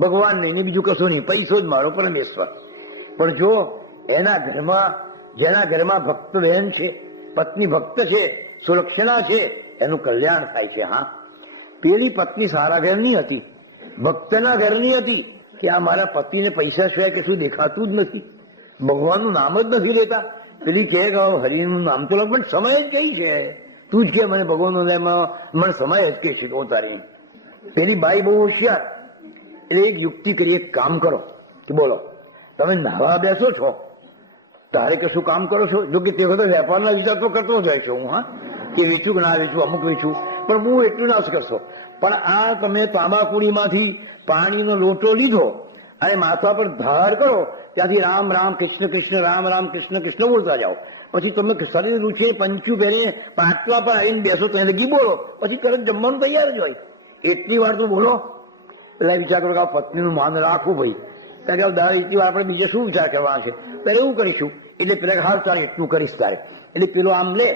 ભગવાન નહીં ને બીજું કશું નહીં, પૈસો જ મારો પરમેશ્વર. પણ જો એના ઘરમાં, જેના ઘરમાં ભક્ત બહેન છે, પત્ની ભક્ત છે, સુલક્ષણા છે, એનું કલ્યાણ થાય છે. હા, પેલી પત્ની સારા ઘરની હતી, ભક્તના ઘરની હતી કે આ મારા પતિને પૈસા સિવાય કશું દેખાતું જ નથી, ભગવાનનું નામ જ નથી લેતા. પેલી કહે કે હરિનું નામ તો લો, પણ સમય જ કઈ છે, તું જ કે મને ભગવાનનું મને સમય જ કે છે તારી. પેલી બાઈ બહુ હોશિયાર, એટલે એક યુક્તિ કરી, એક કામ કરો કે બોલો તમે નાવા બેસો છો, તારે કશું કામ કરો છો? જો કે તે વખતે વેપારના વિચાર તો કરતો જાય છે હું, હા, કે વેચું કે ના વેચું, અમુક વેચું, પણ હું એટલું ના કરશો. પણ આ તમે તાંબાકુડીમાંથી પાણીનો લોટો લીધો અને માથા પર ધાર કરો, ત્યાંથી રામ રામ કૃષ્ણ કૃષ્ણ રામ રામ કૃષ્ણ કૃષ્ણ બોલતા જાઓ. પછી તમે શરીર રૂચે પંચું પહેરીને પાટલા પર આવીને બેસો તો લગી બોલો, પછી તરત જમવાનું તૈયાર જ હોય. એટલી વાર તો બોલો. પેલા વિચાર કરો કે આ પત્નીનું માન રાખવું ભાઈ, કારણ કે દાળ એટલી વાર આપણે બીજે શું વિચાર કરવાના છે, ત્યારે એવું કરીશું. એટલે પેલા હાલ ચાલે એટલું કરીશ તારે. એટલે પેલો આમ લે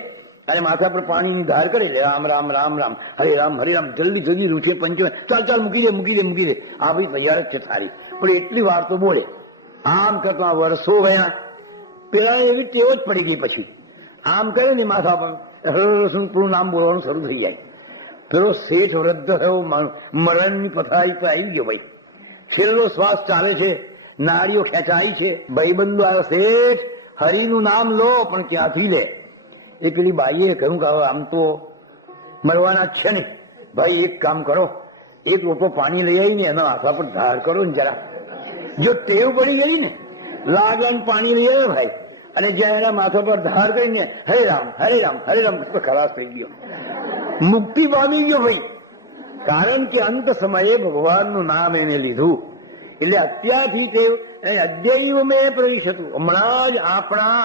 અને માથા પર પાણીની ધાર કરી લે, રામ રામ રામ રામ હરે રામ હરે રામ, જલ્દી જલ્દી રૂચે પંચો, ચાલ ચાલ મૂકી દે મૂકી દે મૂકી દે, આ ભાઈ તૈયાર જ છે સારી. પણ એટલી વાર તો બોલે. આમ કરતા વર્ષો ગયા, પેલા એવી ટેવ જ પડી ગઈ. પછી આમ કરે ને માથા પર હરનું નામ બોલવાનું શરૂ થઈ જાય. પેલો શેઠ વૃદ્ધ થયો, મરણની પથારી પર આવી ગયો ભાઈ, છેલ્લો શ્વાસ ચાલે છે, નાડીઓ ખેંચાઈ છે. ભાઈબંધો આવ્યો, શેઠ હરિનું નામ લો, પણ ક્યાંથી લે? એ પેલી બાઈએ કહ્યું કે આમ તો મરવાના જ છે ને ભાઈ, એક કામ કરો, એક લોકો પાણી લઈ આવીને એના માથા પર ધાર કરો ને જરા. જો ટેવ પડી ગઈ ને, લાગન પાણી લઈ આવે ભાઈ, અને જ્યાં એના માથા પર ધાર કરીને હરે રામ હરે રામ હરે રામ, ખલાસ થઈ ગયો, મુક્તિ પામી ગયો ભાઈ. કારણ કે અંત સમયે ભગવાનનું નામ એને લીધું. એટલે અત્યારથી તે અદ્યૈવ મેં પ્રવિશતું, હમણાં જ આપણા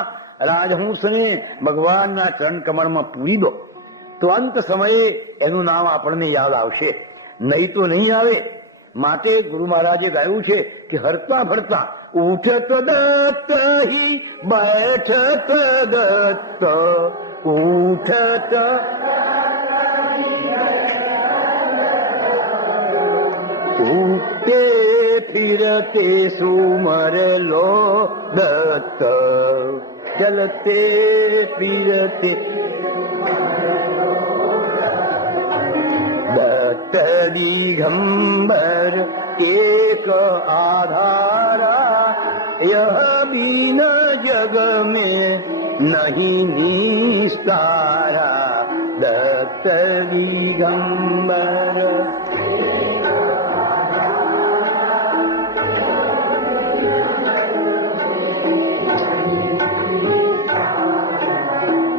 રાજહંસને ભગવાનના ચરણ કમળમાં પૂરી દો, તો અંત સમયે એનું નામ આપણને યાદ આવશે, નહીં તો નહીં આવે. માટે ગુરુ મહારાજે ગાયું છે કે હરતા ફરતા ઉઠત દત્ત હિ બેઠત દત્ત, ઉઠત ઉઠતે ફિરતે સુમર લો દત્ત, ચલતે ફિરતે દત્ત દિગંબર એક આધારા, યહ બીન જગ મેં નહીં નિસ્તારા, દત્ત દિગંબર.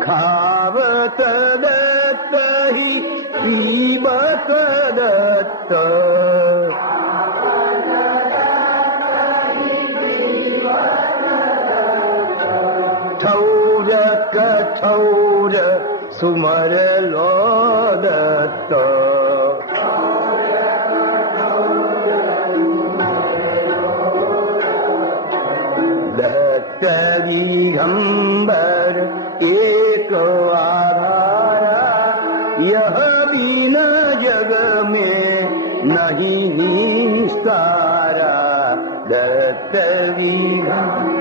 ખાવત દત્ત હિ પીબત દત્ત, ઠૌર કઠૌર સુમર લો દત્ત, દત્ત દિગંબર એક આધારા, યહ બીન જગ મેં નહીં નિસ્તારા, દત્ત દિગંબર.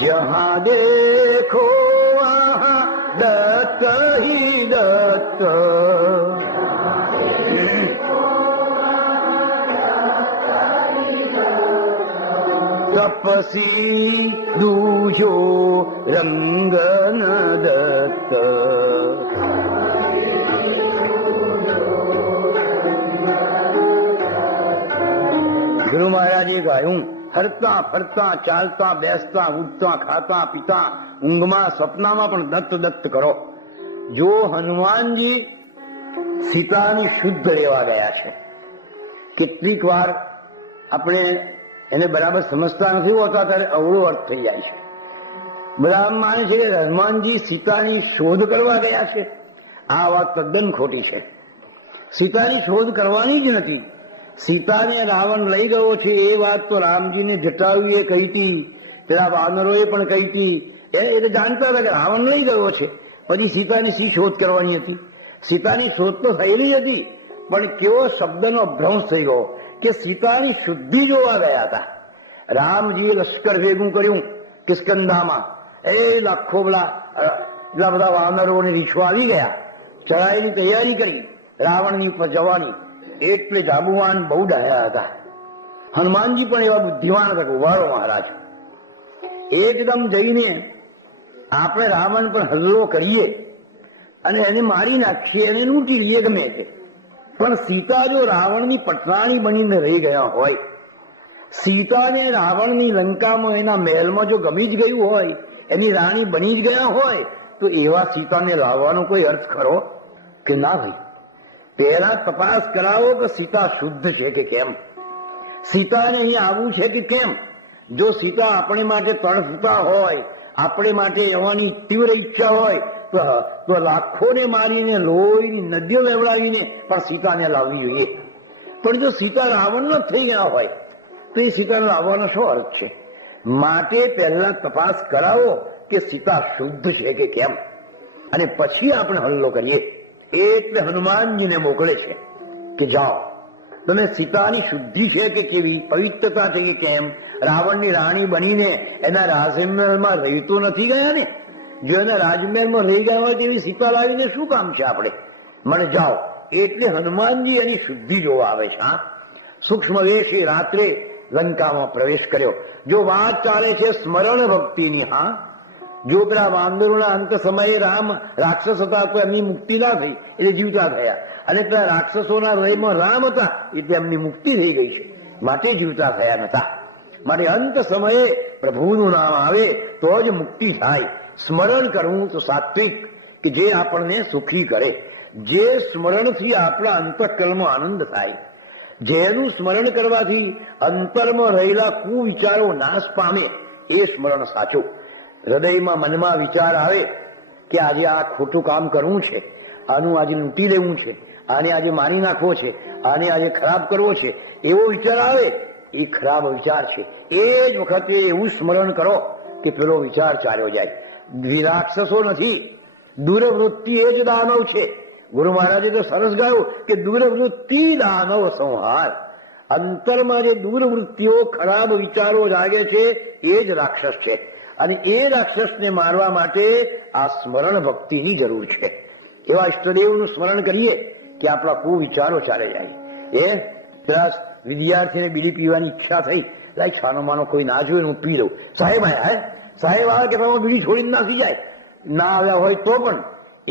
जहाँ देखो वहाँ दत्त ही दत्त, तपसी दूजो रंगन दत्त, ગુરુ મહારાજે ગાયું, હરતા ફરતા ચાલતા બેસતા ઉઠતા ખાતા પીતા ઊંઘમાં સપનામાં પણ દત્ત દત્ત કરો. જો હનુમાનજી સીતાની શુદ્ધ લેવા ગયા છે, કેટલીક વાર આપણે એને બરાબર સમજતા નથી હોતા, ત્યારે અવળો અર્થ થઈ જાય છે. બધા માને છે કે હનુમાનજી સીતાની શોધ કરવા ગયા છે. આ વાત તદ્દન ખોટી છે. સીતાની શોધ કરવાની જ નથી. સીતાને રાવણ લઈ ગયો છે એ વાત તો રામજીને જટાયુએ કહી હતી, પેલા વાનરોએ પણ કહી હતી, એટલે જાણતા હતા કે રાવણ લઈ ગયો છે. પછી સીતાની શી શોધ કરવાની હતી? સીતાની શોધ તો થયેલી હતી, પણ કેવો શબ્દનો ભ્રંશ થઈ ગયો કે સીતાની શુદ્ધિ જોવા ગયા હતા. રામજીએ લશ્કર ભેગું કર્યું કિષ્કંધામાં. એ લાખો એટલા બધા વાનરોને રીછો આવી ગયા. ચઢાઈની તૈયારી કરી રાવણની ઉપર જવાની. એટલે જાબુવાન બહુ ડાયા હતા. હનુમાનજી પણ એવા બુદ્ધિમાન હતા. ઉભારો મહારાજ, એકદમ જઈને આપણે રાવણ પર હલ્લો કરીએ અને એને મારી નાખીએ, એને લૂંટી લઈએ ગમે તે. પણ સીતા જો રાવણની પટરાણી બનીને રહી ગયા હોય, સીતાને રાવણની લંકામાં એના મહેલમાં જો ગમી જ ગયું હોય, એની રાણી બની જ ગયા હોય, તો એવા સીતાને લાવવાનો કોઈ અર્થ ખરો કે ના? ભાઈ, પહેલા તપાસ કરાવો કે સીતા શુદ્ધ છે કે કેમ, સીતાને અહીં આવવું છે કે કેમ. જો સીતા આપણે માટે તડફતા હોય, આપણે માટે આવવાની તીવ્ર ઈચ્છા હોય, તો લાખોને મારીને લોહીની નદીઓ વેવડાવીને પણ સીતાને લાવવી જોઈએ. પણ જો સીતા રાવણ ન થઈ ગયા હોય તો એ સીતાને લાવવાનો શું અર્થ છે? માટે પહેલા તપાસ કરાવો કે સીતા શુદ્ધ છે કે કેમ, અને પછી આપણે હલ્લો કરીએ. એટલે હનુમાનજીને મોકલે છે કે જાઓ, તમે સીતાની શુદ્ધિ છે કે કેવી, પવિત્રતા છે કે કેમ. રાવણની રાણી બનીને એના રાજમહેલમાં રહી તો નથી ગયા ને? જો એના રાજમહેલમાં રહી ગયા હોય તેવી સીતા લાવીને શું કામ છે આપણે? મને જાઓ. એટલે હનુમાનજી એની શુદ્ધિ જોવા આવે છે. હા, સૂક્ષ્મ વેશી રાત્રે લંકામાં પ્રવેશ કર્યો. જો વાત ચાલે છે સ્મરણ ભક્તિની, હા, જો પેલા વાંદરોના અંત સમયે રામ રાક્ષસ હતા તો એમની મુક્તિ ના થઈ, એટલે જીવતા થયા. અને પેલા રાક્ષસોના હૃદયમાં રામ હતા એટલે એમની મુક્તિ થઈ ગઈ છે, માટે જીવતા થયા નતા. માટે અંત સમયે પ્રભુનું નામ આવે તો જ મુક્તિ થાય. સ્મરણ કરવું તો સાત્વિક, કે જે આપણને સુખી કરે, જે સ્મરણથી આપણા અંતઃકરણમાં આનંદ થાય, જેનું સ્મરણ કરવાથી અંતરમાં રહેલા કુવિચારો નાશ પામે, એ સ્મરણ સાચું. હૃદયમાં મનમાં વિચાર આવે કે આજે આ ખોટું કામ કરવું છે, આનું આજે લૂંટી લેવું છે, આને આજે મારી નાખવો છે, આને આજે ખરાબ કરવો છે, એવો વિચાર આવે, એ ખરાબ વિચાર છે. એ જ વખતે એવું સ્મરણ કરો કે પેલો વિચાર ચાલ્યો જાય. રાક્ષસો નથી, દુર્વૃત્તિ એ જ દાનવ છે. ગુરુ મહારાજે તો સરસ ગાયું કે દુર્વૃત્તિ દાનવ સંહાર. અંતરમાં જે દુર્વૃત્તિઓ, ખરાબ વિચારો જાગે છે, એ જ રાક્ષસ છે. અને એ રાક્ષસને મારવા માટે આ સ્મરણ ભક્તિની જરૂર છે. એવા ઈષ્ટદેવનું સ્મરણ કરીએ કે આપણા કુવિચારો ચાલે જાય. એ પેલા વિદ્યાર્થીને બીડી પીવાની ઈચ્છા થઈ, લાઈક છાનો માનો કોઈ ના જોયું હું પી લઉં. સાહેબ આયા, સાહેબ આવે કે તમે બીડી છોડીને નાખી જાય, ના આવ્યા હોય તો પણ.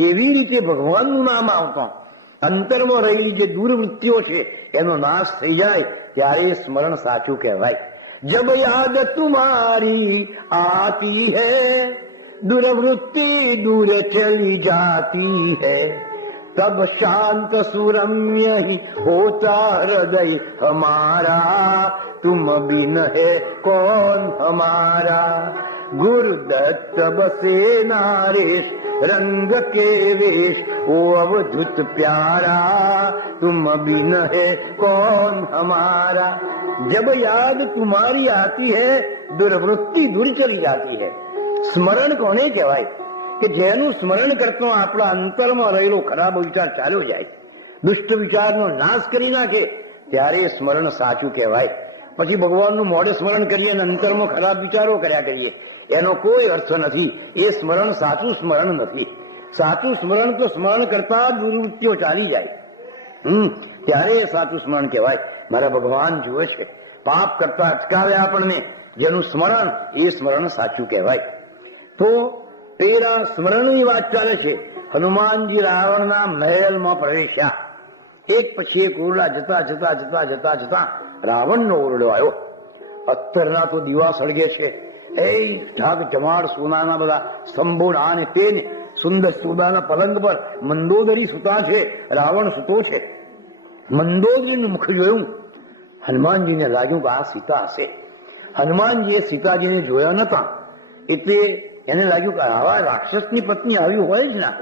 એવી રીતે ભગવાનનું નામ આવતા અંતરમાં રહેલી જે દુર્વૃત્તિઓ છે એનો નાશ થઈ જાય, ત્યારે સ્મરણ સાચું કહેવાય. જબ યાદ તુમ્હારી આતી હૈ, दुर्वृत्ति दूर चली जाती है, तब शांत सुरम्य ही होता हृदय हमारा, तुम बिन है कौन हमारा. गुरुदत्त बसे नारेश रंग के वेश, ओ अवधुत प्यारा, तुम बिन है कौन हमारा. जब याद तुम्हारी आती है, दुर्वृत्ति दूर चली जाती है. સ્મરણ કોને કહેવાય? કે જેનું સ્મરણ કરતો આપણા અંતરમાં રહેલો ખરાબ વિચાર ચાલ્યો જાય, દુષ્ટ વિચારનો નાશ કરી નાખે, ત્યારે સ્મરણ સાચું કહેવાય. પછી ભગવાનનું મોઢે સ્મરણ કરીએ અને અંતરમાં ખરાબ વિચારો કર્યા કરીએ, એનો કોઈ અર્થ નથી. એ સ્મરણ સાચું સ્મરણ નથી. સાચું સ્મરણ તો સ્મરણ કરતા દુર્વૃત્તિઓ ચાલી જાય, ત્યારે એ સાચું સ્મરણ કહેવાય. મારા ભગવાન જુએ છે, પાપ કરતા અટકાવે આપણને. જેનું સ્મરણ, એ સ્મરણ સાચું કહેવાય. તો પેલા સ્મરણની વાત ચાલે છે. હનુમાનજી રાવણના મહેલમાં પ્રવેશ્યા. એક પછી એક ઓરડા જતા જતા જતા જતા જતા રાવણનો ઓરડો આવ્યો. અત્તરના તો દીવા સળગે છે, એ ઝાગ જમાડ સોનાના બધા સ્તંભો અને તેને સુંદર સોનાના પલંગ પર મંદોદરી સુતા છે. રાવણ સુતો છે. મંદોદરીનું મુખ જોયું. હનુમાનજીને લાગ્યું કે આ સીતા હશે. હનુમાનજીએ સીતાજીને જોયા નતા, એટલે એને લાગ્યું કે આવા રાક્ષસની પત્ની આવી હોય જ ના,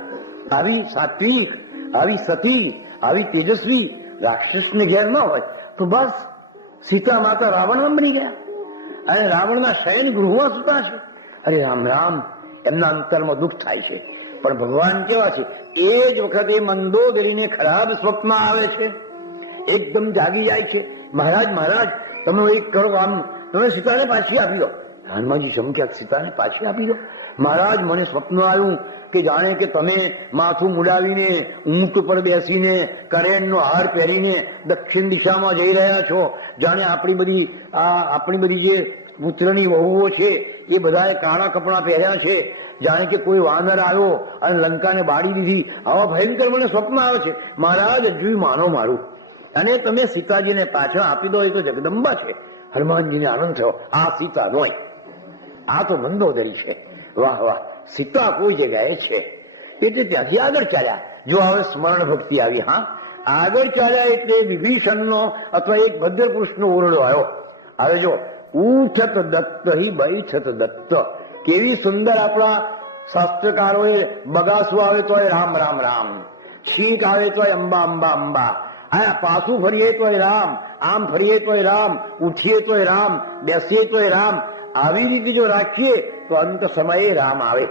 આવી સાત્વિક, આવી સતી, આવી તેજસ્વી રાક્ષસને ઘેર ન હોય તો બસ સીતા માતા રાવણ બની ગયા અને રાવણના શયન ગૃહમાં સુતા છે. અરે રામ રામ, એમના અંતરમાં દુઃખ થાય છે. પણ ભગવાન કેવા છે? એ જ વખતે મંદોદરીને ખરાબ સ્વપ્ન આવે છે, એકદમ જાગી જાય છે. મહારાજ મહારાજ તમે એક કરો, આમ તમે સીતાને પાછી આપી દો. હનુમાનજી ચમક્યા, સીતાને પાછી આપી દો? મહારાજ મને સ્વપ્ન આવ્યું કે જાણે કે તમે માથું મુડાવીને ઊંટ ઉપર બેસીને કરેણનો હાર પહેરીને દક્ષિણ દિશામાં જઈ રહ્યા છો. જાણે આપણી બધી જે પુત્રની વહુઓ છે એ બધાએ કાળા કપડા પહેર્યા છે, જાણે કે કોઈ વાનર આવ્યો અને લંકાને બાળી દીધી. આવા ભયંકર મને સ્વપ્ન આવે છે. મહારાજ હજુ માનો મારું, અને તમે સીતાજીને પાછળ આપી દો. એ તો જગદંબા છે. હનુમાનજીને આનંદ થયો, આ સીતા નોય, આ તો મંદોદરી છે. વાહ વાહ, સીતા કોઈ જગ્યાએ છે. એટલે ત્યાંથી આગળ ચાલ્યા. જો હવે સ્મરણ ભક્તિ આવી. હા, આગળ ચાલ્યા એટલે વિભીષણનો અથવા એક ભદ્ર પુરુષનો ઓરડો આવ્યો. હવે જો ઉઠત દત્ત હિ બૈઠત દત્ત, કેવી સુંદર આપણા શાસ્ત્રકારોએ બગાસું આવે તો રામ રામ રામ, છીંક આવે તો અંબા અંબા અંબા, હા પાછું ફરીએ તો રામ, આમ ફરીએ તો રામ, ઉઠીએ તો રામ, બેસીએ તો રામ. આવી રીતે જો રાખીએ તો અંત સમયે રામ આવે.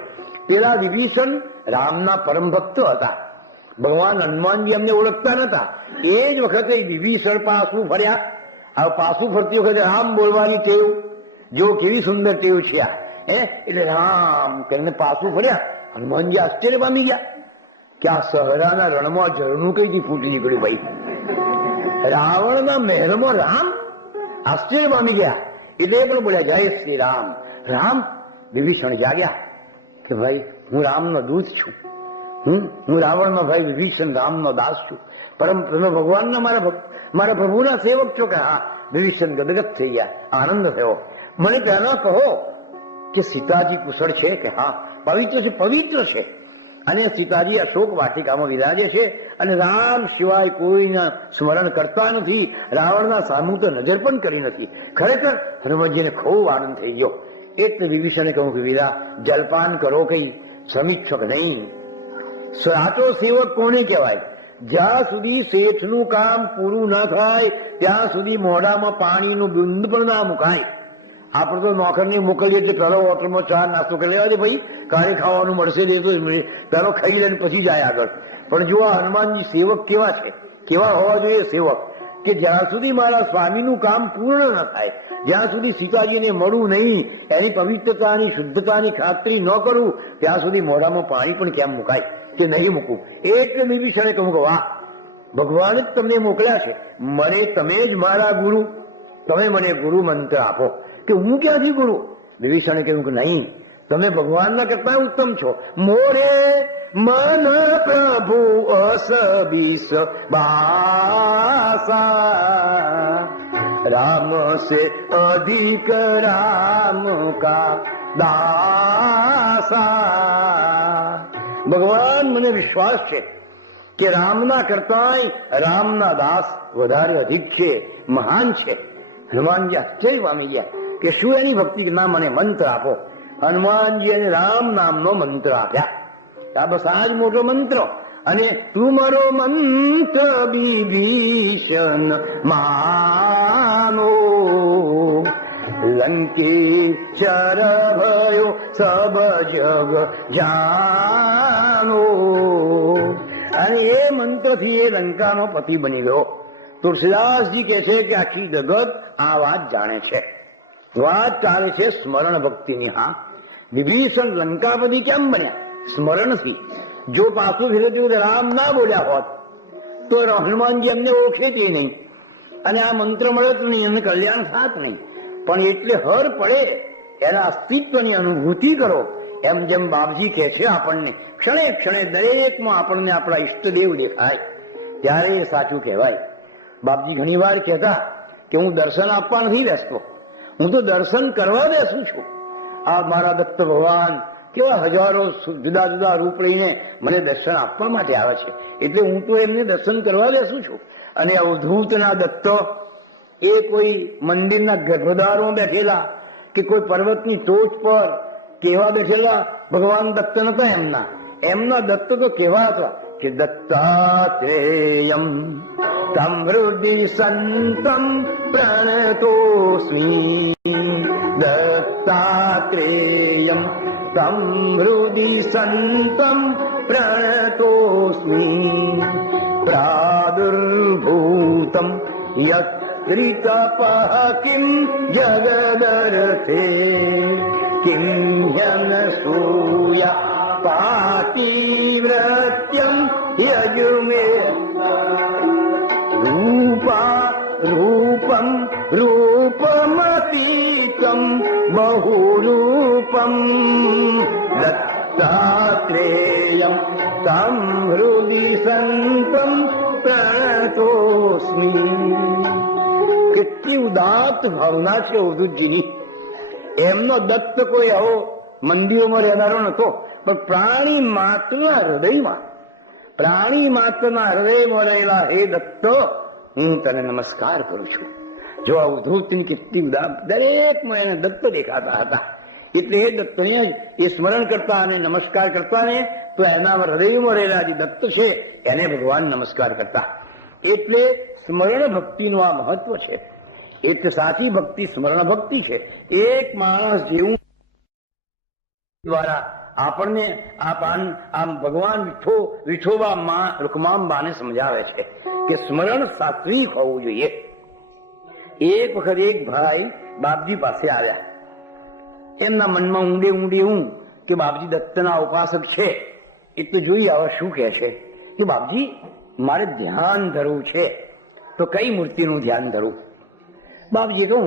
પેલા વિભીષણ રામના પરમ ભક્ત હતા. ભગવાન હનુમાનજી એમને ઓળખતા નતા. એ જ વખતે વિભીષણ પાછું ફર્યા. હવે પાછું ફરતી વખતે રામ બોલવાની ટેવ, જો કેવી સુંદર ટેવ છે આ. એટલે રામ કરીને પાછું ફર્યા. હનુમાનજી આશ્ચર્ય પામી ગયા કે આ સહરાના રણમાં ઝરણું કઈથી ફૂટી નીકળ્યું ભાઈ, રાવણના મહેલમાં રામ. આશ્ચર્ય પામી ગયા. એટલે એ પણ બોલ્યા જય શ્રી રામ. રામ. વિભીષણ જાગ્યા કે ભાઈ હું રામનો દૂત છું, હું રાવણનો ભાઈ વિભીષણ રામનો દાસ છું. પરમ તમે ભગવાનના મારા પ્રભુના સેવક છો કે? હા. વિભીષણ ગદગદ થઈ ગયા, આનંદ થયો. મને પહેલા કહો કે સીતાજી કુશળ છે કે? હા પવિત્ર છે, પવિત્ર છે. અને સીતાજી અશોક વાટિકામાં વિરાજે છે અને રામ સિવાય કોઈના સ્મરણ કરતા નથી. રાવણના સામું તો નજર પણ કરી નથી. ખરેખર હનુમાનજીને ખૂબ આનંદ થઈ ગયો. એટલે વિભીષણે કહ્યું કે વીરા જલપાન કરો, કઈ સમીક્ષક નહીં. સાચો સેવક કોને કહેવાય? જ્યાં સુધી શેઠનું કામ પૂરું ના થાય ત્યાં સુધી મોઢામાં પાણીનું બુંદ પણ ના મુકાય. આપણે તો નોકરને મોકલીએ છીએ, પેલો હોટલમાં ચા નાસ્તો કરી લેવા દે ભાઈ, કાલે ખાવાનું મળશે દે તો પેલો ખાઈ લે પછી જાય આગળ. પણ જો આ હનુમાનજી સેવક કેવા છે, કેવા હોવા જોઈએ સેવક? કે જ્યાં સુધી મારા સ્વામીનું કામ પૂર્ણ ન થાય, જ્યાં સુધી સીતાજીને મળું નહીં, એની પવિત્રતાની શુદ્ધતાની ખાતરી ન કરું, ત્યાં સુધી મોઢામાં પાણી પણ કેમ મુકાય કે નહીં મૂકવું. એટલે વિભીષણે કહું કે વાહ, ભગવાન જ તમને મોકલ્યા છે, મને તમે જ મારા ગુરુ, તમે મને ગુરુ મંત્ર આપો. કે હું ક્યાંથી ગુરુ? વિભીષણે કહ્યું કે નહીં, તમે ભગવાનના કરતા ઉત્તમ છો. મોરે મન પ્રભુ અસબીસ બાસા, રામ સે અધિક રામ કા દાસા. ભગવાન મને વિશ્વાસ છે કે રામના કરતાંય રામના દાસ વધારે અધિક છે, મહાન છે. હનુમાનજી આશ્ચર્ય પામી ગયા કે શું એની ભક્તિ? ના, મને મંત્ર આપો. હનુમાનજી અને રામ નામનો મંત્ર આપ્યા. આ બસ આ જ મોટો મંત્ર. અને તું મારો મંત્ર વિભીષણ માનો, લંકેશ્વર ભયો સબ જગ જાનો. અને એ મંત્રથી એ લંકાનો પતિ બની ગયો. તુલસીદાસજી કહે છે કે આખી જગત આ વાત જાણે છે. વાત ચાલે છે સ્મરણ ભક્તિની. હા, વિભીષણ લંકાપતિ કેમ બન્યા? સ્મરણથી. જો પાછું ફેરવ્યું રામ ના બોલ્યા હોત તો હનુમાનજી એમને ઓળખે તે નહીં, અને આ મંત્ર મળે તો નહીં, એમને કલ્યાણ થાત નહીં. પણ એટલે હર પડે એના અસ્તિત્વની અનુભૂતિ કરો. એમ જેમ બાપજી કહે છે આપણને, ક્ષણે ક્ષણે દરેકમાં આપણને આપણા ઈષ્ટદેવ દેખાય, ત્યારે એ સાચું કહેવાય. બાપજી ઘણી વાર કહેતા કે હું દર્શન આપવા નથી બેસતો, હું તો દર્શન કરવા બેસું છું. આ મારા દત્ત ભગવાન કેવા હજારો જુદા જુદા રૂપ લઈને મને દર્શન આપવા માટે આવે છે, એટલે હું તો એમને દર્શન કરવા બેસું છું. અને અવધૂતના દત્ત એ કોઈ મંદિરના ગર્ભદ્વારમાં બેઠેલા કે કોઈ પર્વતની ટોચ પર કેવા બેઠેલા ભગવાન દત્ત નતા. એમના દત્ત તો કેવા હતા કે દત્તાત્રેયમ તમ હૃદિ સંતમ પ્રણતોસ્મિ, દત્તાત્રેયમ તમ હૃદિ સંતમ પ્રણતોસ્મિ પ્રાદુર્ભૂતમ યત્રિતપઃ કિમ જગદર્થે કિમ જનસૂયા પાતિવ્રત્યમ યજુમે રૂપમ રૂપમતીકમ બહુરૂપમ દત્તાત્રેયમ તમ હૃદિ સંતમ પ્રણતોસ્મિ. કેટલી ઉદાત્ત ભાવના છે અવધૂતજીની. એમનો દત્ત કોઈ આવો મંદિરોમાં રહેનારો નતો, પણ પ્રાણી માત્રના હૃદયમાં, પ્રાણી માત્રના હૃદયમાં રહેલા હે દત્ત, હું તને નમસ્કાર કરું છું. જો અવધૂતની કેટલી દરેકમાં એને દત્ત દેખાતા હતા. એટલે એ દત્તને એ સ્મરણ કરતા અને નમસ્કાર કરતા ને તો એના હૃદયમાં રહેલા જે દત્ત છે એને ભગવાન નમસ્કાર કરતા. એટલે સ્મરણ ભક્તિનું આ મહત્વ છે. એટલે સાચી ભક્તિ સ્મરણ ભક્તિ છે. એક માણસ જેવું દ્વારા આપણને આમ ભગવાન વિઠોબા રૂકમાંબાને સમજાવે છે કે સ્મરણ સાત્વિક હોવું જોઈએ. એક વખત એક ભાઈ બાપજી પાસે આવ્યા. એમના મનમાં ઊંડે ઊંડે હું કે બાપજી દત્તના ઉપાસક છે, એટલે જોઈએ હવે શું કહે છે કે બાપજી મારે ધ્યાન ધરવું છે, તો કઈ મૂર્તિનું ધ્યાન ધરવું? બાપજી કહું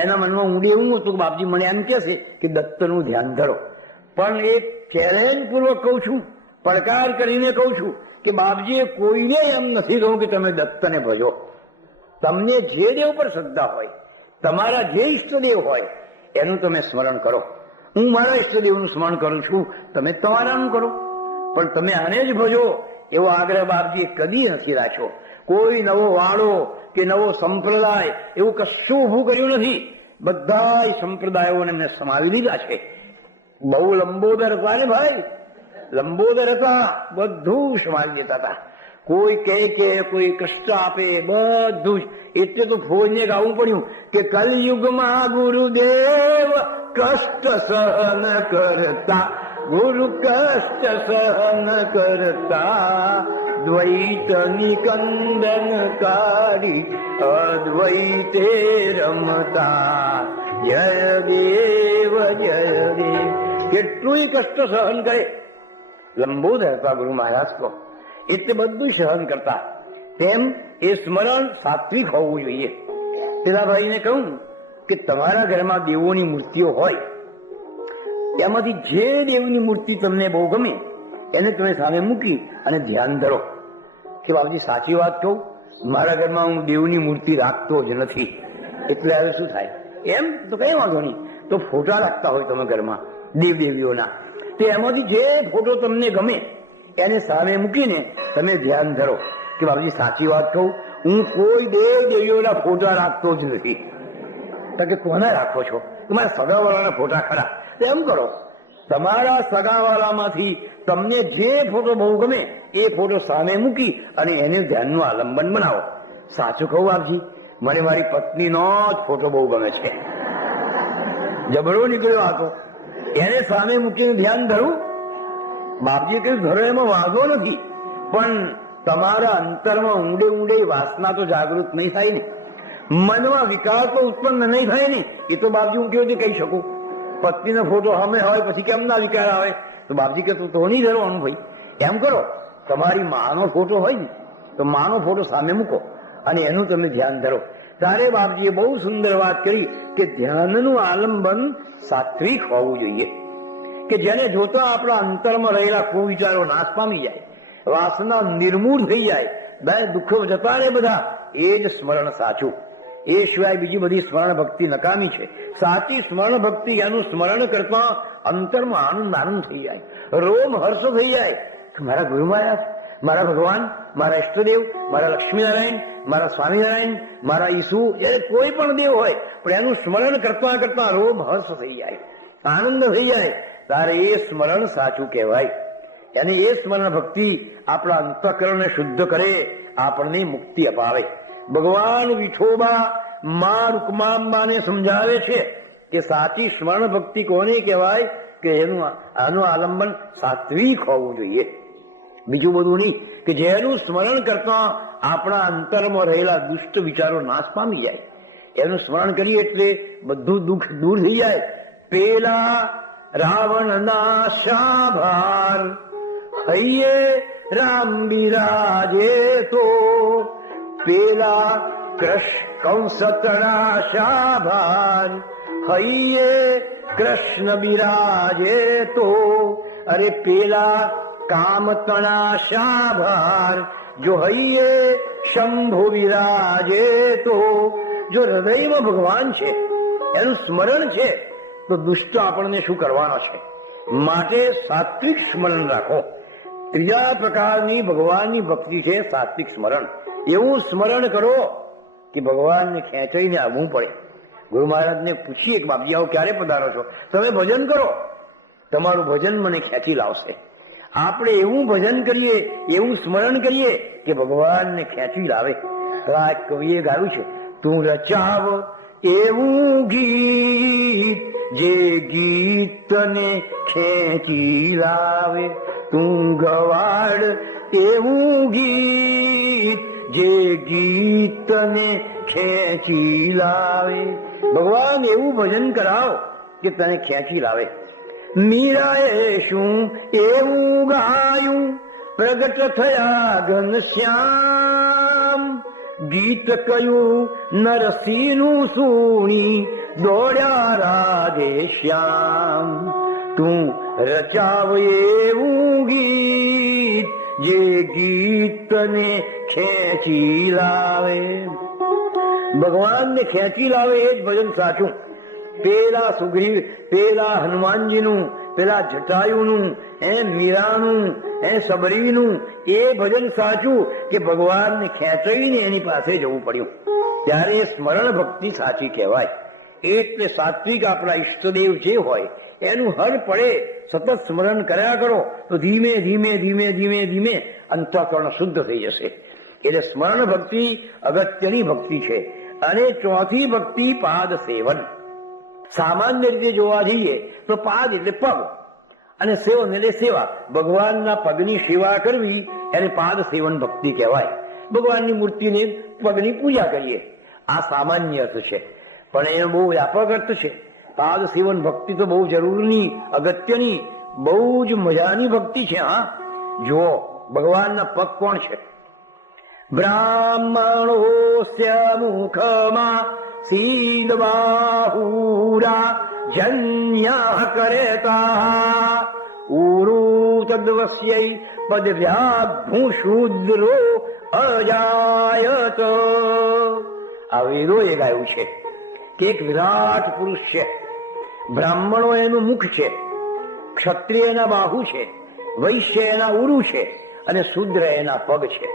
એના મનમાં ઊંડે એવું હતું કે બાપજી મને એમ કહે છે કે દત્તનું ધ્યાન ધરો. પણ એ ચેલેન્જ પૂર્વક કહું છું, પડકાર કરીને કહું છું કે બાપજીએ કોઈને એમ નથી કહું કે તમે દત્તને ભજો. તમને જે દેવ પર શ્રદ્ધા હોય, તમારા જે ઈષ્ટદેવ હોય એનું તમે સ્મરણ કરો. હું મારા ઈષ્ટદેવનું સ્મરણ કરું છું, તમે તમારાનું કરો, પણ તમે આને જ ભજો એવો આગ્રહ બાપજીએ કદી નથી રાખ્યો. કોઈ નવો વાળો કે નવો સંપ્રદાય એવું કશું ઊભું કર્યું નથી. બધા સંપ્રદાયોને એમને સમાવી લીધા છે. બહુ લંબોદર હતા ને ભાઈ, લંબોદર હતા, બધું સમાવી દેતા હતા. કોઈ કહે કે કોઈ કષ્ટ આપે, બધું જ. એટલે તો ફોજને ગાવું પડ્યું કે કલયુગમાં ગુરુદેવ કષ્ટ સહન કરતા, ગુરુ કષ્ટ સહન કરતા, દ્વૈત નિકંદન કાઢી અદ્વૈતે રમતા, જય દેવ જય દેવ. કેટલું કષ્ટ સહન કરે. લંબોદર હતા ગુરુ મહારાજ તો, એટલે બધું સહન કરતા. તેમ એ સ્મરણ સાત્વિક હોવું જોઈએ. પેલા ભાઈને કહું કે તમારા ઘરમાં દેવોની મૂર્તિઓ હોય, એમાંથી જે દેવની મૂર્તિ તમને બહુ ગમે એને તમે સામે મૂકી અને ધ્યાન ધરો. કે બાપજી સાચી વાત કહું, મારા ઘરમાં હું દેવની મૂર્તિ રાખતો જ નથી, એટલે હવે શું થાય? એમ તો કઈ વાંધો નહીં, તો ફોટા રાખતા હોય તમે ઘરમાં દેવદેવીઓના, તો એમાંથી જે ફોટો તમને ગમે એને સામે મૂકીને તમે ધ્યાન ધરો. કે બાપજી સાચી વાત કહું, હું કોઈ દેવદેવીઓના ફોટા રાખતો જ નથી. કે કોના રાખો છો? તમારા સગાવાળાના ફોટા ખરા. એમ કરો, તમારા સગાવાળામાંથી તમને જે ફોટો બહુ ગમે એ ફોટો સામે મૂકી અને એને ધ્યાનનું આલંબન બનાવો. સાચું કહું બાપજી, મને મારી પત્નીનો જ ફોટો બહુ ગમે છે. જબરો નીકળ્યો આ તો. એને સામે મૂકીને ધ્યાન ધરું. બાપજી કહ્યું ધરો, એમાં વાંધો નથી, પણ તમારા અંતરમાં ઊંડે ઊંડે વાસના તો જાગૃત નહીં થાય ને, મનમાં વિકાર તો ઉત્પન્ન નહીં થાય ને. એ તો બાપજી હું કેવી રીતે કહી શકું? પત્નીનો ફોટો સામે હોય પછી કેમ ના વિકાર આવે? તો બાપજી કે તું તો નહીં ધરવાનું ભાઈ. એમ કરો, તમારી માનો ફોટો હોય ને તો માનો ફોટો સામે મૂકો અને એનું તમે ધ્યાન ધરો. ત્યારે બાપજીએ બહુ સુંદર વાત કરી કે ધ્યાનનું આલંબન સાત્વિક હોવું જોઈએ. કે જેને જોતા આપણા અંતરમાં રહેલા કુવિચારો નાશ પામી જાય, વાસના નિર્મૂળ થઈ જાય, બે દુઃખો જતા રહે બધા, એ જ સ્મરણ સાચું. એ સિવાય બીજી બધી સ્મરણ ભક્તિ નકામી છે. સાચી સ્મરણ ભક્તિ એનું સ્મરણ કરતા અંતરમાં આનંદ આનંદ થઈ જાય, રોમ હર્ષ થઈ જાય. મારા ગુરુ મહારાજ, મારા ભગવાન, મારા ઈષ્ટદેવ, મારા લક્ષ્મીનારાયણ, મારા સ્વામિનારાયણ, મારા ઈસુ, એ કોઈ પણ દેવ હોય પણ એનું સ્મરણ કરતા કરતા રોમ હર્ષ થઈ જાય, આનંદ થઈ જાય. તારે એ સ્મરણ સાચું કહેવાય. અને એ સ્મરણ ભક્તિ આપણા અંતઃકરણને શુદ્ધ કરે, આપણને મુક્તિ અપાવે. ભગવાન વિઠોબા મા રૂકમાંબાને સમજાવે છે કે સાચી સ્મરણ ભક્તિ કોને કહેવાય? કે આનું આલંબન સાત્વિક હોવું જોઈએ, બીજું બધું નહીં કે જેનું સ્મરણ કરતા આપણા અંતરમાં રહેલા દુષ્ટ વિચારો નાશ પામી જાય. એનું સ્મરણ કરીએ એટલે બધું દુઃખ દૂર થઈ જાય. પેલા રાવણના શાભાર હૈયે રામ બિરાજે તો, પેલા કંસતળા શાભાર હૈયે કૃષ્ણ બિરાજે તો, અરે પેલા કામતણા શાભાર જો હૈયે શંભુ વિરાજે તો. જો હૃદયમાં ભગવાન છે, એનું સ્મરણ છે, તો દુષ્ટ આપણને શું કરવાનો છે? માટે સાત્વિક સ્મરણ રાખો. ત્રીજા પ્રકારની ભગવાનની ભક્તિ છે સાત્વિક સ્મરણ. એવું સ્મરણ કરો કે ભગવાનને ખેંચાઈને આવવું પડે. ગુરુ મહારાજને પૂછીએ કે બાપજી આવો ક્યારે પધારો છો? તમે ભજન કરો, તમારું ભજન મને ખેંચી લાવશે. આપણે એવું ભજન કરીએ, એવું સ્મરણ કરીએ કે ભગવાનને ખેંચી લાવે. આ કવિએ ગાયું છે, તું રચાવ એવું ગીત જે ગીતને ખેંચી લાવે, તું ગવાડ એવું ગીત જે ગીતને ખેંચી લાવે. ભગવાન એવું ભજન કરાવો કે તને ખેંચી લાવે. મીરાએ શું એવું ગાયું, પ્રગટ થયા ઘનશ્યામ, ગીત કયું નરસિંહનું સુણી દોડ્યા રાધે શ્યામ. તું રચાવ એવું ગીત જે ગીતને ખેંચી લાવે. ભગવાનને ખેંચી લાવે એ જ ભજન સાચું. પેલા સુગ્રીવ, પેલા હનુમાનજીનું, પેલા જટાયુનું, મીરાનું, સબરીનું એ ભજન સાચું કે ભગવાનને ખેંચાઈને એની પાસે જવું પડ્યું. ત્યારે સ્મરણ ભક્તિ સાચી કહેવાય. એટલે સાત્વિક આપણા ઈષ્ટદેવ જે હોય એનું હર પડે સતત સ્મરણ કર્યા કરો તો ધીમે ધીમે ધીમે ધીમે ધીમે અંતઃકરણ શુદ્ધ થઈ જશે. એટલે સ્મરણ ભક્તિ અગત્યની ભક્તિ છે. અને ચોથી ભક્તિ પાદ સેવન. સામાન્ય રીતે જોવા જઈએ તો પાદ એટલે પગ અને સેવન એટલે સેવા. ભગવાનના પગની સેવા કરવી એને પાદ સેવન ભક્તિ કહેવાય. ભગવાનની મૂર્તિને પગની પૂજા કરીએ, આ સામાન્ય અર્થ છે. પણ એનો બહુ વ્યાપક અર્થ છે. પાદ સેવન ભક્તિ તો બહુ જરૂરની, અગત્યની, બહુ જ મજાની ભક્તિ છે. હા, જુઓ ભગવાનના પગ કોણ છે? બ્રાહ્મણોસ્ય મુખમાં સીદબાહુરા જન્યા કરેતા, ઉરુ તદ્વસ્યૈ પદવ્યાભૂષુદ્રો અજાયત. આ વેદોએ ગાયું છે કે એક વિરાટ પુરુષ છે. બ્રાહ્મણો એનું મુખ છે, ક્ષત્રિય એના બાહુ છે, વૈશ્ય એના ઉરુ છે અને શુદ્ર એના પગ છે.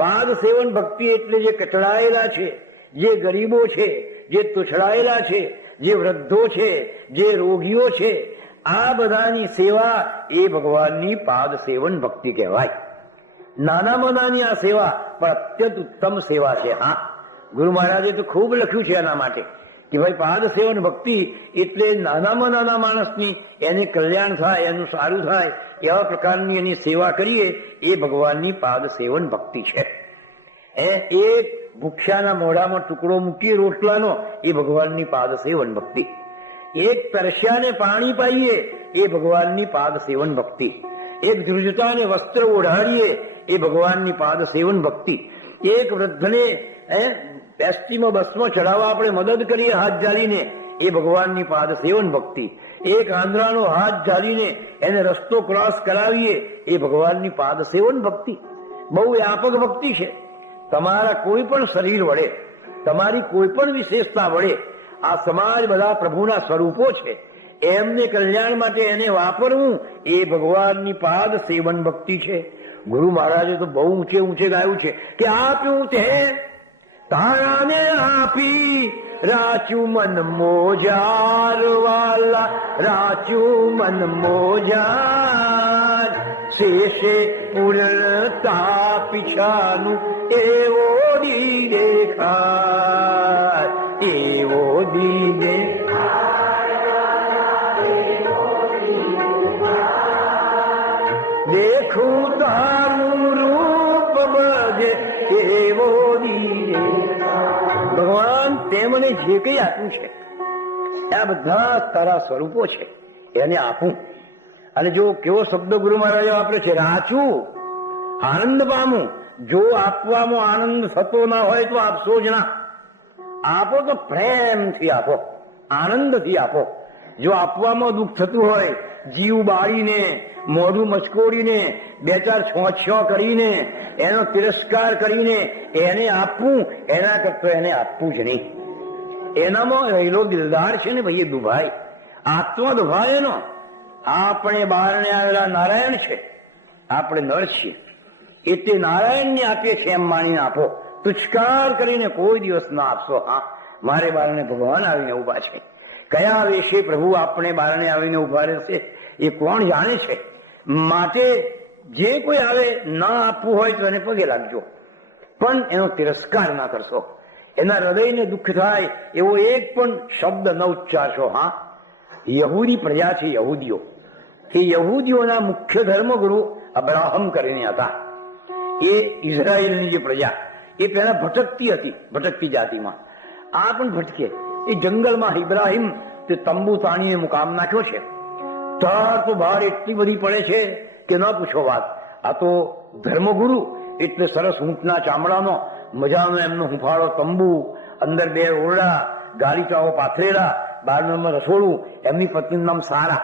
પાદ સેવન ભક્તિ એટલે જે કચડાયેલા છે, જે ગરીબો છે, જે તુછડાયેલા છે, જે વૃદ્ધો છે, જે રોગીઓ છે, આ બધાની સેવા એ ભગવાનની પાદ સેવન ભક્તિ કહેવાય. નાનામાં નાની આ સેવા પણ અત્યંત ઉત્તમ સેવા છે. હા, ગુરુ મહારાજે તો ખૂબ લખ્યું છે એના માટે કે ભાઈ પાદ સેવન ભક્તિ એટલે નાનામાં નાના માણસની એને કલ્યાણ થાય, એનું સારું થાય એવા પ્રકારની એની સેવા કરીએ એ ભગવાનની પાદ સેવન ભક્તિ છે. એક ભૂખ્યાના મોઢામાં ટુકડો મૂકીએ રોટલાનો એ ભગવાનની પાદ સેવન ભક્તિ. એક તરસ્યાને પાણી પાઈએ એ ભગવાનની પાદ સેવન ભક્તિ. એક ધ્રુજતાને વસ્ત્ર ઓઢાડીએ એ ભગવાનની પાદ સેવન ભક્તિ. એક વૃદ્ધને એસટીમાં બસમાં ચડાવવા આપણે મદદ કરીએ હાથ ઝાલીને એ ભગવાનની પાદ સેવન ભક્તિ. એક આંધળાનો હાથ ઝાલીને એને રસ્તો ક્રોસ કરાવીએ એ ભગવાનની પાદ સેવન ભક્તિ. બહુ વ્યાપક ભક્તિ છે. તમારા કોઈ પણ શરીર વડે, તમારી કોઈ પણ વિશેષતા વડે આ સમાજ બધા પ્રભુના સ્વરૂપો છે, એમને કલ્યાણ માટે એને વાપરવું એ ભગવાનની પાદ સેવન ભક્તિ છે. ગુરુ મહારાજે તો બહુ ઊંચે ઊંચે ગાયું છે કે આપ્યું તે તારાને આપી રાચું મન મોજાર વાલા, રાચું મન મોજાર, શેષે પૂર્ણતા પીછાનું એવો દી દેખાય, એવો દી દેખાય. દેખું તારું રૂપ બજે કેવો દીજે. ભગવાન તે મને જે કઈ આપ્યું છે આ બધા તારા સ્વરૂપો છે, એને આપું. અને જો કેવો શબ્દ ગુરુ મહારાજે વાપરે છે, રાચું, આનંદ પામું. જો આપવામાં આનંદ થતો ના હોય તો આપશો જ ના. આપો તો પ્રેમથી આપો, આનંદથી આપો. જો આપવામાં દુઃખ થતું હોય, જીવ બાળીને, મોઢું મચકોડીને, બે ચાર છોછો કરીને, એનો તિરસ્કાર કરીને એને આપવું, એના કરતા એને આપવું જ નહીં. એનામાં રહેલો દિલદાર છે ને ભાઈ, એ દુભાઈ, આત્મા દુભાય એનો. આપણે બહારને આવેલા નારાયણ છે, આપણે નર છીએ, એટલે નારાયણને આપીએ છીએ એમ માનીને આપો. તુષ્કાર કરીને કોઈ દિવસ ના આપશો. હા, મારે બારણે ભગવાન આવીને ઉભા છે. કયા વેશે પ્રભુ આપણે બારણે આવીને ઉભા રહેશે એ કોણ જાણે છે. માટે જે કોઈ આવે ના આપવું હોય તો એને પગે લાગજો, પણ એનો તિરસ્કાર ના કરશો. એના હૃદયને દુઃખ થાય એવો એક પણ શબ્દ ન ઉચ્ચારશો. હા, યહૂદી પ્રજા છે, યહૂદીઓ. એ યહૂદીઓના મુખ્ય ધર્મગુરુ અબ્રાહમ કરીને હતા. એ ઇઝરાયેલની જે પ્રજા એ પહેલા ભટકતી હતી, ભટકતી જાતિમાં. આ પણ ભટકે. એ જંગલમાં ઇબ્રાહિમ તે તંબુ તાણીને મુકામ નાખ્યો છે. તાર તો બહાર એટલી બધી પડે છે કે ન પૂછો વાત. આ તો ધર્મગુરુ એટલે સરસ ઊંટના ચામડાનો મજાનો એમનો હુંફાળો તંબુ, અંદર બે ઓરડા, ગાલીચાઓ પાથરેલા, બારણામાં રસોડું. એમની પત્નીનું નામ સારા.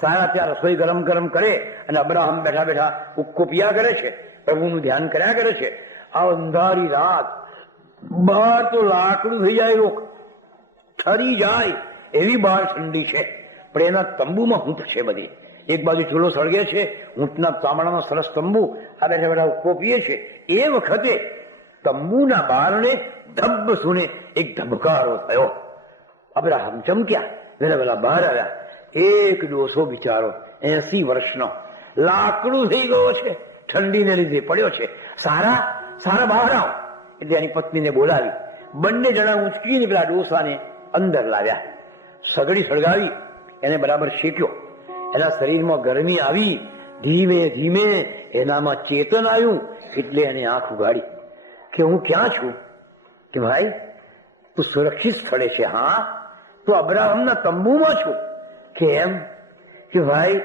સારા ત્યાં રસોઈ ગરમ ગરમ કરે અને અબ્રાહમ બેઠા બેઠા ઉક્કો પિયા કરે છે, પ્રભુનું ધ્યાન કર્યા કરે છે. આ અંધારી રાત, બહાર તો લાકડું થઈ જાય, લોક ઠરી જાય એવી બહાર ઠંડી છે, પણ એના તંબુમાં ઊંટ છે બધી. એક બાજુ ચૂલો સળગે છે, ઊંટના ચામડાનો સરસ તંબુ, આ બેઠા બેઠા ઉક્કો પીએ છે. એ વખતે તંબુના બારણે ધબ્બ સુને એક ધબકારો થયો. અબ્રાહમ ચમક્યા, વેલા વેલા બહાર આવ્યા. એક ડોસો બિચારો 80 વર્ષનો, લાકડું થઈ ગયો છે, ઠંડીને લીધે પડ્યો છે. સારા સારા બહાર આવો. એટલે એની પત્નીને બોલાવી, બંને જણા ઊંચકીને પેલા ડોસાને અંદર લાવ્યા. સગડી સળગાવી એને બરાબર શેક્યો. એના શરીરમાં ગરમી આવી, ધીમે ધીમે એનામાં ચેતન આવ્યું. એટલે એને આંખ ઉગાડી કે હું ક્યાં છું? કે ભાઈ તું સુરક્ષિત સ્થળે છે. હા, તો અબ્રાહમના તંબુમાં છું. કે એમ? કે ભાઈ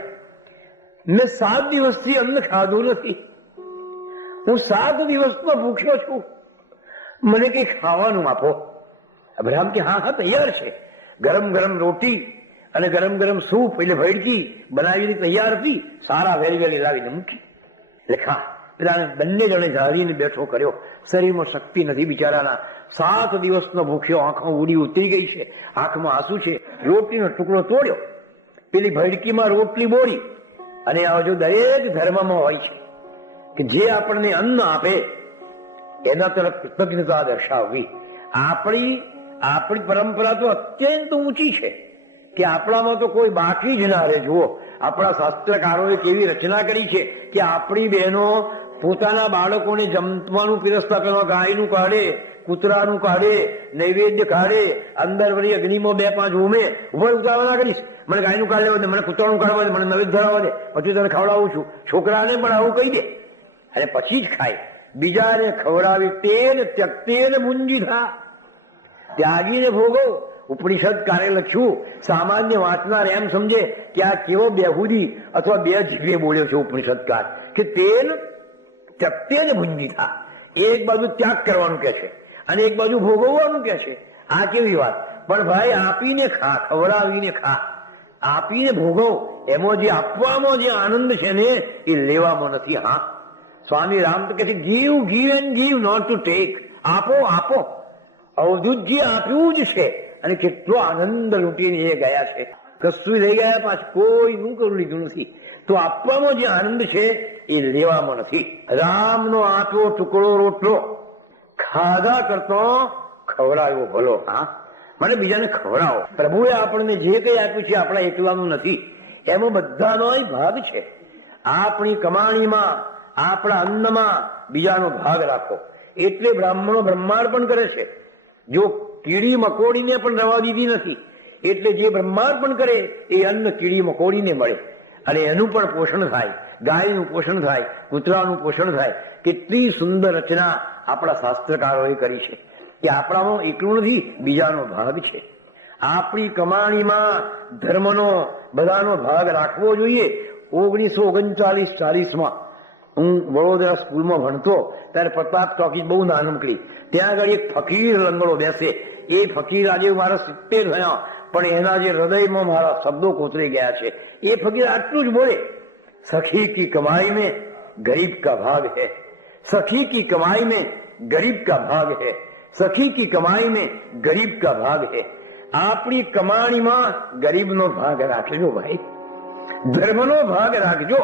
મેં 7 દિવસથી અન્ન ખાધું નથી, હું 7 દિવસમાં ભૂખ્યો છું, મને કઈ ખાવાનું આપો. અબ્રાહમ કે હા હા તૈયાર છે. ગરમ ગરમ રોટી અને ગરમ ગરમ સૂપ એટલે ભેળકી બનાવીને તૈયાર હતી. સારા વેલી વેલી લાવીને મૂકી. લેખા પેલા બંને જણે ધારીને બેઠો કર્યો. શરીરમાં શક્તિ નથી બિચારાના. 7 દિવસનો ભૂખ્યો, આંખો ઉડી ઉતરી ગઈ છે, આંખમાં આંસુ છે. રોટલીનો ટુકડો તોડ્યો, પેલી ભડકીમાં રોટલી બોળી. અને આ જો દરેક ધર્મમાં હોય છે કે જે આપણને અન્ન આપે એના તરફ કૃતજ્ઞતા દર્શાવવી. આપણી પરંપરા તો અત્યંત ઊંચી છે કે આપણામાં તો કોઈ બાકી જ ના રહે. જુઓ આપણા શાસ્ત્રકારોએ કેવી રચના કરી છે કે આપણી બહેનો પોતાના બાળકોને જમવાનું પીરસતા પેલા ગાયનું કાઢે, કૂતરાનું કાઢે, નૈવેદ્ય કાઢે, અંદર વળી અગ્નિમાં 2-5 ઉમે. ઉપર ઉતાવળ ના કરીશ, મને ગાયનું કાઢ લેવા દે, મને કૂતરાનું કાઢવા દે, મને નૈવેદ્ય ધરાવવા દે, પછી તને ખવડાવું છું. છોકરાને પણ આવું કહી દે અને પછી જ ખાય. બીજાને ખવડાવી તેલ ત્યક્તેન મુંજી થા, ત્યાગીને ભોગવો. ઉપનિષદ કારે લખ્યું, સામાન્ય વાંચનાર એમ સમજે કે આ કેવો બેહુદી અથવા બે જીવે બોલ્યો છે ઉપનિષદકાર, કે તેલ ત્યક્તેન મુંજી થા. એક બાજુ ત્યાગ કરવાનું કે છે અને એક બાજુ ભોગવવાનું કે છે. આ કેવી વાત? પણ ભાઈ આપીને ખા, ખવડાવીને ખા, આપીને ભોગવ. એમાં જે આપવામાં જે આનંદ છે ને એ લેવામાં નથી. હા, સ્વામી રામ તો કહે છે give give and give, not to take. આપો આપો. અવધૂતજી આપ્યું જ છે અને કેટલો આનંદ લૂંટીને એ ગયા છે. કશું લઈ ગયા પાછું કોઈનું કરું લીધું નથી. તો આપવામાં જે આનંદ છે એ લેવામાં નથી. રામનો આટલો ટુકડો રોટલો ખાધા કરતો ખવડાવ્યો ભલો. હા, મને બીજાને ખવડાવો. પ્રભુએ આપણને જે કઈ આપ્યું છે આપણા એકલાનું નથી, એમાં બધાનો ભાગ છે. આપણી કમાણીમાં, આપણા અન્નમાં બીજાનો ભાગ રાખો. એટલે બ્રાહ્મણો બ્રહ્માર્પણ કરે છે. જો કીડી મકોડીને પણ રવા દીધી નથી, એટલે જે બ્રહ્માર્પણ કરે એ અન્ન કીડી મકોડીને મળે. અને એનું પણ પોષણ થાય, ગાયનું પોષણ થાય, કૂતરાનું પોષણ થાય. કેટલી સુંદર રચના આપણા શાસ્ત્રકારોએ કરી છે કે આપણાનો એકલું નથી, બીજાનો ભાગ છે. આપણી કમાણીમાં ધર્મનો બધાનો ભાગ રાખવો જોઈએ. 1939-40 હું વડોદરા સ્કૂલમાં ભણતો ત્યારે પ્રતાપ ટોકીઝ બહુ નાનકડી, ત્યાં આગળ એક ફકીર લંગડો બેસે. એ ફકીર આજે મારા 70 થયા, પણ એના જે હૃદયમાં મારા શબ્દો કોતરી ગયા છે. એ ફકીર આટલું જ બોલે, સખી કી કમાઈ में गरीब का भाग है, सखी की कमाई में गरीब का भाग है, सखी की कमाई में गरीब का भाग है. આપણી કમાણીમાં ગરીબનો ભાગ રાખજો ભાઈ, ધર્મનો ભાગ રાખજો.